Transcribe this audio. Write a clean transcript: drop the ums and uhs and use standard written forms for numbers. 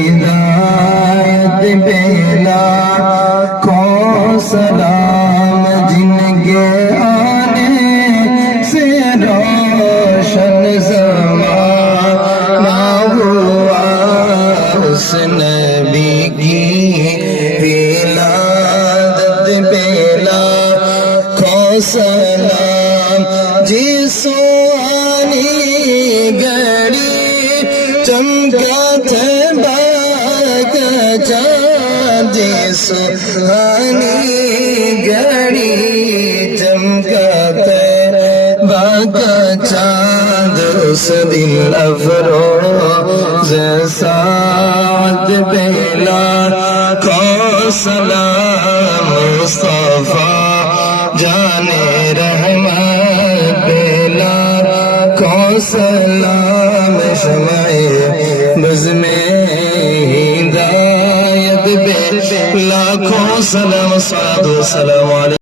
ہدایت بیلا کو سلام جن کے آنے سے روشن زمانہ ہوا، اس نبی کی ولادت بیلا کو سلام، جسو آنی گھڑی چمکا تھے باغ چاند، جسو آنی گھڑی چمکا تھے باغ چاند، اس دل افروز سعد بیلا کو سلام، مصطفیٰ جانے رحمت بیلا کو سلام، شمع بز میں ہدایت بیلا کو سلام، صلوات و سلام علیہ